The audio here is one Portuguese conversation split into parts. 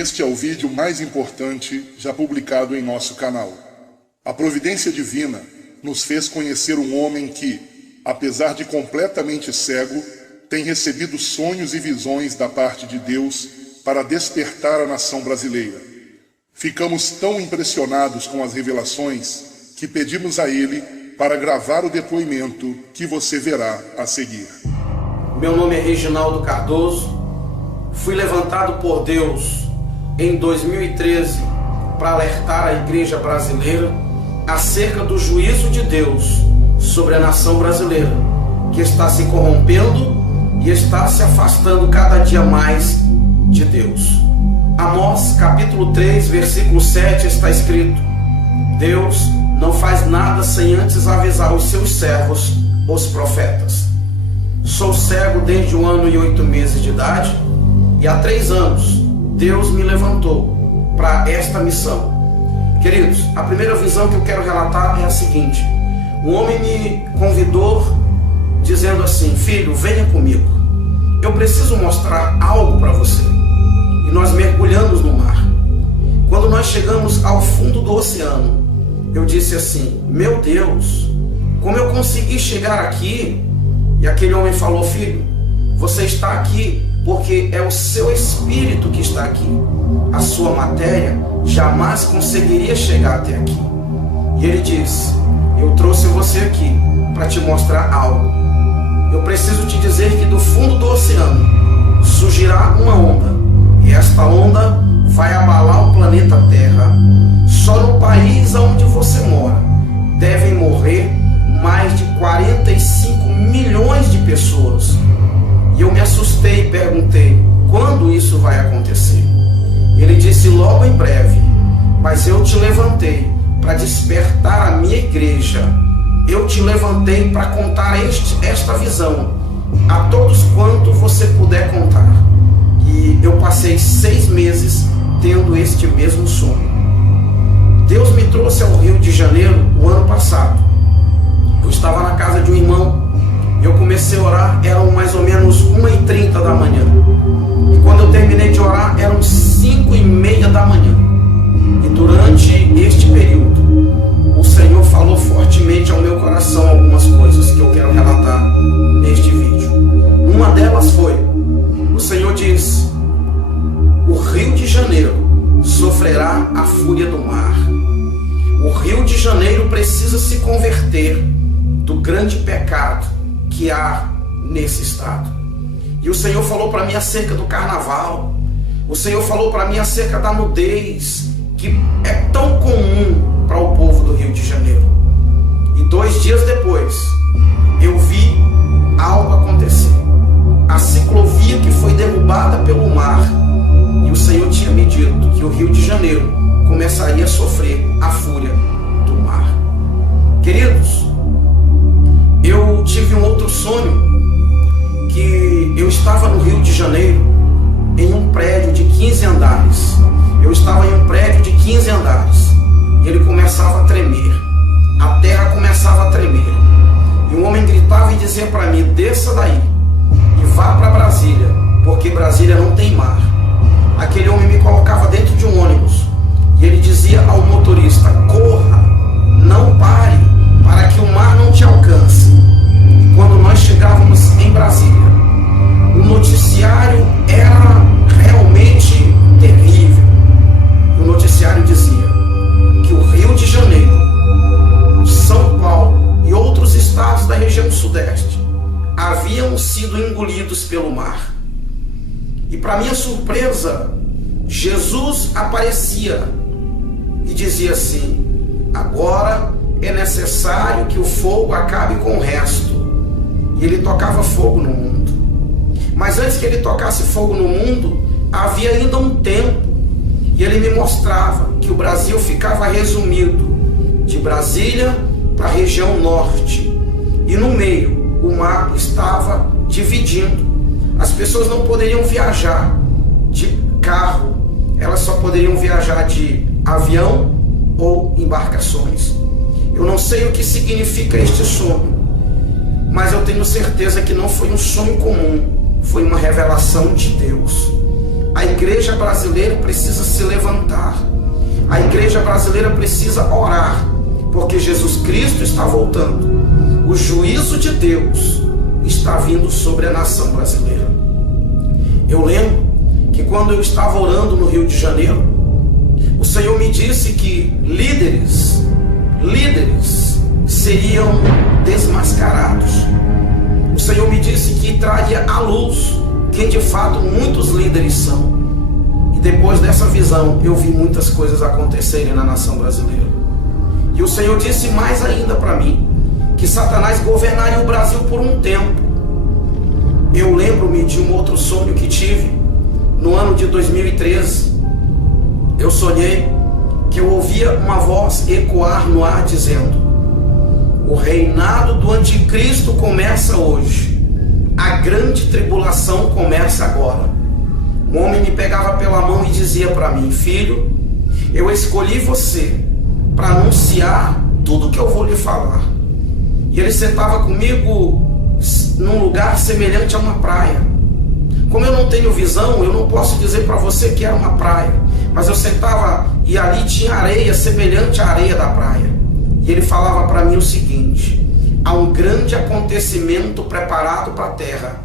Este é o vídeo mais importante já publicado em nosso canal. A providência divina nos fez conhecer um homem que, apesar de completamente cego, tem recebido sonhos e visões da parte de Deus para despertar a nação brasileira. Ficamos tão impressionados com as revelações que pedimos a ele para gravar o depoimento que você verá a seguir. Meu nome é Reginaldo Cardoso. Fui levantado por Deus em 2013 para alertar a igreja brasileira acerca do juízo de Deus sobre a nação brasileira, que está se corrompendo e está se afastando cada dia mais de Deus. Amós capítulo 3, versículo 7 está escrito: Deus não faz nada sem antes avisar os seus servos, os profetas. Sou cego desde 1 ano e 8 meses de idade, e há 3 anos Deus me levantou para esta missão. Queridos, a primeira visão que eu quero relatar é a seguinte: um homem me convidou dizendo assim: filho, venha comigo, eu preciso mostrar algo para você. E nós mergulhamos no mar. Quando nós chegamos ao fundo do oceano, eu disse assim: meu Deus, como eu consegui chegar aqui? E aquele homem falou: filho, você está aqui porque é o seu espírito que está aqui. A sua matéria jamais conseguiria chegar até aqui. E ele disse: eu trouxe você aqui para te mostrar algo. Eu preciso te dizer que do fundo do oceano surgirá uma onda, e esta onda vai abalar o planeta Terra. Só no país onde você mora devem morrer mais de 45 milhões de pessoas. E eu me assustei e perguntei: quando isso vai acontecer? Ele disse: logo em breve. Mas eu te levantei para despertar a minha igreja. Eu te levantei para contar esta visão a todos quanto você puder contar. E eu passei 6 meses tendo este mesmo sonho. Deus me trouxe ao Rio de Janeiro o ano passado. Eu estava na casa de um irmão. Eu comecei a orar, eram mais ou menos 1h30 da manhã. E quando eu terminei de orar, eram 5h30 da manhã. E durante este período, o Senhor falou fortemente ao meu coração algumas coisas que eu quero relatar neste vídeo. Uma delas foi: o Senhor diz, o Rio de Janeiro sofrerá a fúria do mar. O Rio de Janeiro precisa se converter do grande pecado que há nesse estado. E o Senhor falou para mim acerca do carnaval. O Senhor falou para mim acerca da nudez, que é tão comum para o povo do Rio de Janeiro. E 2 dias depois, eu vi algo acontecer. A ciclovia que foi derrubada pelo mar. E o Senhor tinha me dito que o Rio de Janeiro começaria a sofrer a fúria do mar. Queridos, eu tive um outro sonho, que eu estava no Rio de Janeiro, em um prédio de 15 andares. Eu estava em um prédio de 15 andares, e ele começava a tremer. A terra começava a tremer. E um homem gritava e dizia para mim: desça daí e vá para Brasília, porque Brasília não tem mar. Aquele homem me colocava dentro de um ônibus, e ele dizia ao motorista: corra, não pare, para que o mar não te alcance. E quando nós chegávamos em Brasília, o noticiário era realmente terrível. O noticiário dizia que o Rio de Janeiro, São Paulo e outros estados da região sudeste haviam sido engolidos pelo mar. E para minha surpresa, Jesus aparecia e dizia assim: agora é necessário que o fogo acabe com o resto. E ele tocava fogo no mundo. Mas antes que ele tocasse fogo no mundo, havia ainda um tempo. E ele me mostrava que o Brasil ficava resumido de Brasília para a região norte. E no meio, o mar estava dividindo. As pessoas não poderiam viajar de carro, elas só poderiam viajar de avião ou embarcações. Eu não sei o que significa este sonho, mas eu tenho certeza que não foi um sonho comum, foi uma revelação de Deus. A igreja brasileira precisa se levantar. A igreja brasileira precisa orar, porque Jesus Cristo está voltando. O juízo de Deus está vindo sobre a nação brasileira. Eu lembro que quando eu estava orando no Rio de Janeiro, o Senhor me disse que líderes seriam desmascarados. O Senhor me disse que traria à luz quem de fato muitos líderes são. E depois dessa visão, eu vi muitas coisas acontecerem na nação brasileira. E o Senhor disse mais ainda para mim, que Satanás governaria o Brasil por um tempo. Eu lembro-me de um outro sonho que tive no ano de 2013. Eu sonhei que eu ouvia uma voz ecoar no ar dizendo: o reinado do anticristo começa hoje. A grande tribulação começa agora. Um homem me pegava pela mão e dizia para mim: filho, eu escolhi você para anunciar tudo que eu vou lhe falar. E ele sentava comigo num lugar semelhante a uma praia. Como eu não tenho visão, eu não posso dizer para você que era uma praia, mas eu sentava e ali tinha areia semelhante à areia da praia. E ele falava para mim o seguinte: há um grande acontecimento preparado para a terra.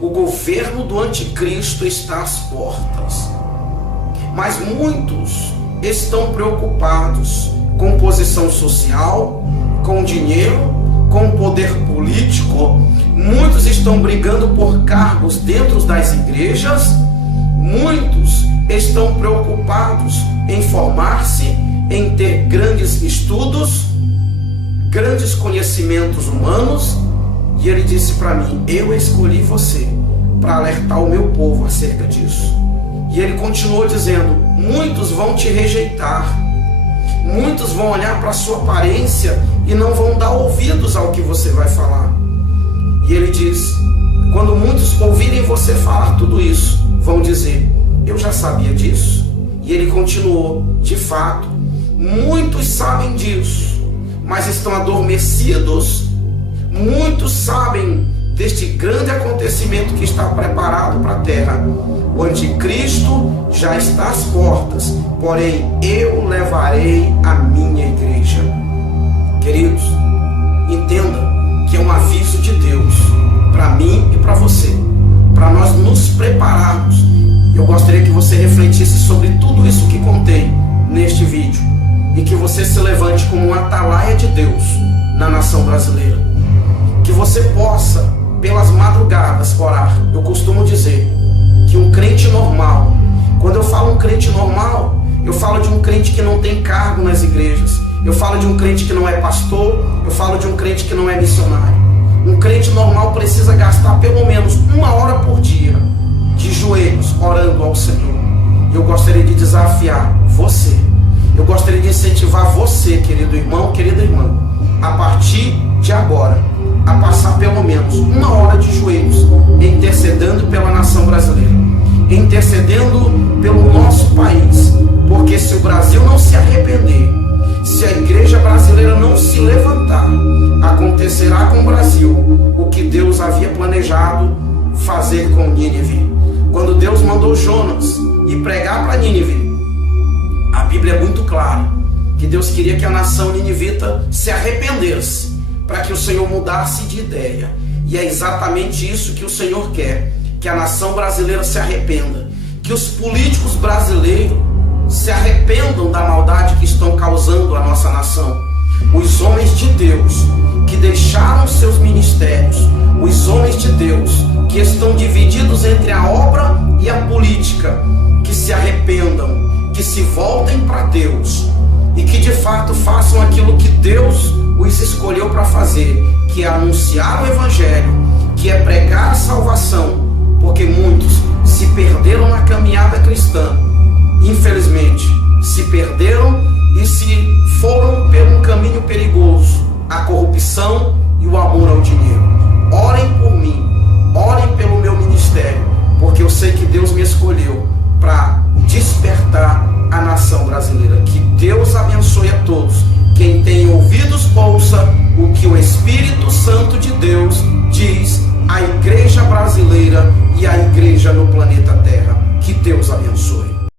O governo do anticristo está às portas. Mas muitos estão preocupados com posição social, com dinheiro, com poder político. Muitos estão brigando por cargos dentro das igrejas. Muitos estão preocupados em formar-se, em ter grandes estudos, grandes conhecimentos humanos. E ele disse para mim: eu escolhi você para alertar o meu povo acerca disso. E ele continuou dizendo: muitos vão te rejeitar, muitos vão olhar para a sua aparência e não vão dar ouvidos ao que você vai falar. E ele diz: quando muitos ouvirem você falar tudo isso, vão dizer: eu já sabia disso. E ele continuou: de fato, muitos sabem disso, mas estão adormecidos. Muitos sabem deste grande acontecimento que está preparado para a terra. O anticristo já está às portas, porém eu levarei a minha igreja. Queridos, entenda que é um aviso de Deus para mim e para você, para nós nos prepararmos. Eu gostaria que você refletisse sobre tudo isso que contei neste vídeo e que você se levante como uma atalaia de Deus na nação brasileira. Que você possa, pelas madrugadas, orar. Eu costumo dizer que um crente normal, quando eu falo um crente normal, eu falo de um crente que não tem cargo nas igrejas, eu falo de um crente que não é pastor, eu falo de um crente que não é missionário. Um crente normal precisa gastar pelo menos 1 hora por dia de joelhos orando ao Senhor. Eu gostaria de desafiar você, eu gostaria de incentivar você, querido irmão, querida irmã, a partir de agora, a passar pelo menos 1 hora de joelhos, intercedendo pela nação brasileira, intercedendo pelo nosso país, porque se o Brasil não se arrepender, se a igreja brasileira não se levantar, acontecerá com o Brasil o que Deus havia planejado fazer com Nínive. Quando Deus mandou Jonas ir pregar para Nínive, a Bíblia é muito clara que Deus queria que a nação ninivita se arrependesse, para que o Senhor mudasse de ideia. E é exatamente isso que o Senhor quer, que a nação brasileira se arrependa, que os políticos brasileiros se arrependam da maldade que estão causando à nossa nação. Os homens de Deus que deixaram seus ministérios, os homens de Deus que estão divididos entre a obra e a política, que se arrependam, que se voltem para Deus e que de fato façam aquilo que Deus os escolheu para fazer, que é anunciar o Evangelho, que é pregar a salvação, porque muitos se perderam na caminhada cristã, infelizmente se perderam e se foram por um caminho perigoso, a corrupção e o amor ao dinheiro. Orem por mim, orem pelo meu ministério, porque eu sei que Deus me escolheu para despertar a nação brasileira. Que Deus abençoe a todos. Quem tem ouvidos, ouça o que o Espírito Santo de Deus diz à igreja brasileira e à igreja no planeta Terra. Que Deus abençoe.